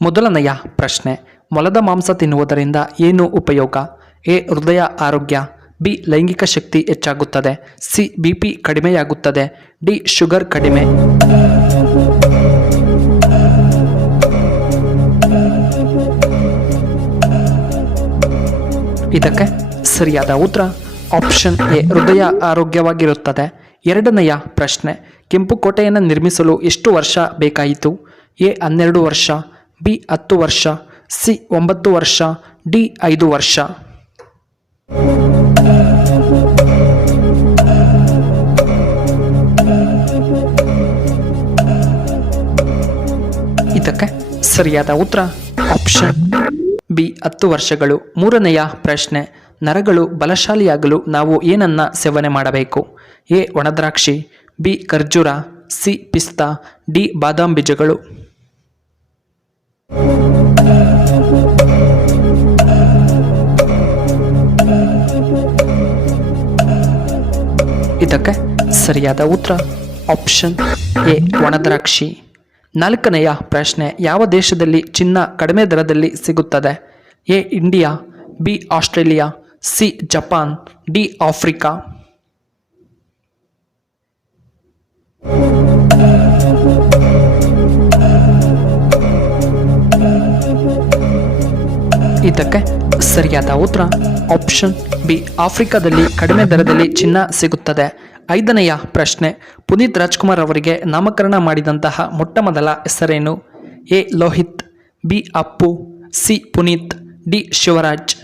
ಮೊದಲನೆಯ ಪ್ರಶ್ನೆ, ಮೊಲದ ಮಾಂಸ ತಿನ್ನುವುದರಿಂದ ಏನು ಉಪಯೋಗ? ಎ. ಹೃದಯ ಆರೋಗ್ಯ. ಬಿ. ಲೈಂಗಿಕ ಶಕ್ತಿ ಹೆಚ್ಚಾಗುತ್ತದೆ. ಸಿ. BP ಕಡಿಮೆಯಾಗುತ್ತದೆ. ಡಿ. ಶುಗರ್ ಕಡಿಮೆ. ಇದಕ್ಕೆ ಸರಿಯಾದ ಉತ್ತರ ಆಪ್ಷನ್ ಎ. ಹೃದಯ ಆರೋಗ್ಯವಾಗಿರುತ್ತದೆ. ಎರಡನೆಯ ಪ್ರಶ್ನೆ, ಕೆಂಪು ಕೋಟೆಯನ್ನು ನಿರ್ಮಿಸಲು ಎಷ್ಟು ವರ್ಷ ಬೇಕಾಯಿತು? ಎ. 12 ವರ್ಷ. ಬಿ. 10 ವರ್ಷ. ಸಿ. 9 ವರ್ಷ. ಡಿ. 5 ವರ್ಷ. ಇದಕ್ಕೆ ಸರಿಯಾದ ಉತ್ತರ ಆಪ್ಷನ್ ಬಿ. 10 ವರ್ಷಗಳು. ಮೂರನೆಯ ಪ್ರಶ್ನೆ, ನರಗಳು ಬಲಶಾಲಿಯಾಗಲು ನಾವು ಏನನ್ನ ಸೇವನೆ ಮಾಡಬೇಕು? ಎ. ಒಣದ್ರಾಕ್ಷಿ. ಬಿ. ಖರ್ಜೂರ. ಸಿ. ಪಿಸ್ತಾ. ಡಿ. ಬಾದಾಮ್ ಬೀಜಗಳು. ಇದಕ್ಕೆ ಸರಿಯಾದ ಉತ್ತರ ಆಪ್ಷನ್ ಎ. ಒಣದ್ರಾಕ್ಷಿ. ನಾಲ್ಕನೆಯ ಪ್ರಶ್ನೆ, ಯಾವ ದೇಶದಲ್ಲಿ ಚಿನ್ನ ಕಡಿಮೆ ದರದಲ್ಲಿ ಸಿಗುತ್ತದೆ? A. India. B. Australia. C. Japan. D. Africa. ಇದಕ್ಕೆ ಸರಿಯಾದ ಉತ್ತರ ಆಪ್ಷನ್ ಬಿ. ಆಫ್ರಿಕಾದಲ್ಲಿ ಕಡಿಮೆ ದರದಲ್ಲಿ ಚಿನ್ನ ಸಿಗುತ್ತದೆ. ಐದನೆಯ ಪ್ರಶ್ನೆ, ಪುನೀತ್ ರಾಜ್ಕುಮಾರ್ ಅವರಿಗೆ ನಾಮಕರಣ ಮಾಡಿದಂತಹ ಮೊಟ್ಟಮೊದಲ ಹೆಸರೇನು? A. Lohith. B. Appu. C. Puneeth. D. Shivaraj.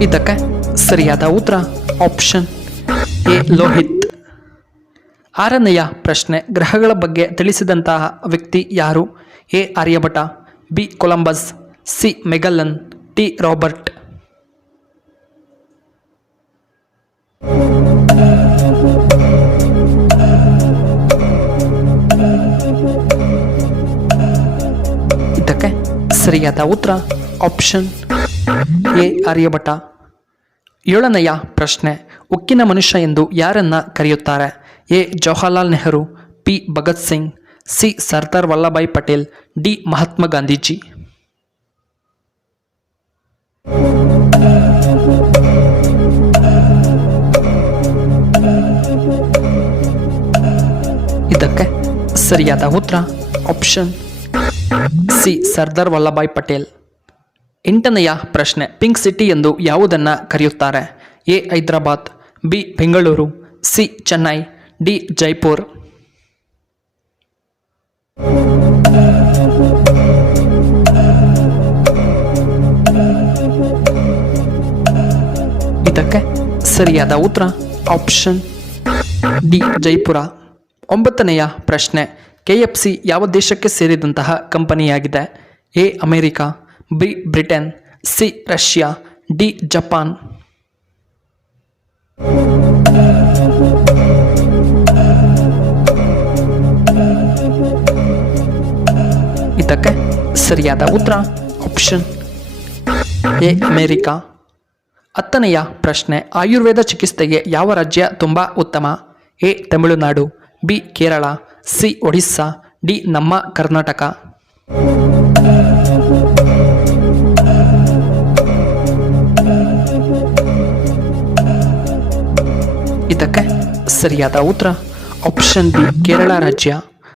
ಇದಕ್ಕೆ ಸರಿಯಾದ ಉತ್ತರ ಆಪ್ಷನ್ ಎ. ಲೋಹಿತ್. ಆರನೆಯ ಪ್ರಶ್ನೆ, ಗ್ರಹಗಳ ಬಗ್ಗೆ ತಿಳಿಸಿದಂತಹ ವ್ಯಕ್ತಿ ಯಾರು? A. Aryabhata. B. Columbus. C. Magellan. D. Robert. ಇದಕ್ಕೆ ಸರಿಯಾದ ಉತ್ತರ ಆಪ್ಷನ್ ಎ. ಆರ್ಯಭಟ. ಏಳನೆಯ ಪ್ರಶ್ನೆ, ಉಕ್ಕಿನ ಮನುಷ್ಯ ಎಂದು ಯಾರನ್ನ ಕರೆಯುತ್ತಾರೆ? A. Jawaharlal Nehru. B. Bhagat Singh. C. Sardar Vallabhbhai Patel. D. Mahatma Gandhiji. ಇದಕ್ಕೆ ಸರಿಯಾದ ಉತ್ತರ ಆಪ್ಷನ್ ಸಿ. ಸರ್ದಾರ್ ವಲ್ಲಭಾಯ್ ಪಟೇಲ್. ಎಂಟನೆಯ ಪ್ರಶ್ನೆ, ಪಿಂಕ್ ಸಿಟಿ ಎಂದು ಯಾವುದನ್ನ ಕರೆಯುತ್ತಾರೆ? A. Hyderabad. B. Bengaluru. C. Chennai. D. Jaipur. ಇದಕ್ಕೆ ಸರಿಯಾದ ಉತ್ತರ ಆಪ್ಷನ್ ಡಿ. ಜೈಪುರ. ಒಂಬತ್ತನೆಯ ಪ್ರಶ್ನೆ, KFC ಯಾವ ದೇಶಕ್ಕೆ ಸೇರಿದಂತಹ ಕಂಪನಿಯಾಗಿದೆ? A. America. B. Britain. C. Russia. D. Japan. ಇದಕ್ಕೆ ಸರಿಯಾದ ಉತ್ತರ ಆಪ್ಷನ್ ಎ. ಅಮೆರಿಕಾ. ಹತ್ತನೆಯ ಪ್ರಶ್ನೆ, ಆಯುರ್ವೇದ ಚಿಕಿತ್ಸೆಗೆ ಯಾವ ರಾಜ್ಯ ತುಂಬ ಉತ್ತಮ? A. Tamil Nadu. B. Kerala. C. Odisha. D. ನಮ್ಮ ಕರ್ನಾಟಕ. ಇದಕ್ಕೆ ಸರಿಯಾದ ಉತ್ತರ ಆಪ್ಷನ್ ಬಿ. ಕೇರಳ ರಾಜ್ಯ.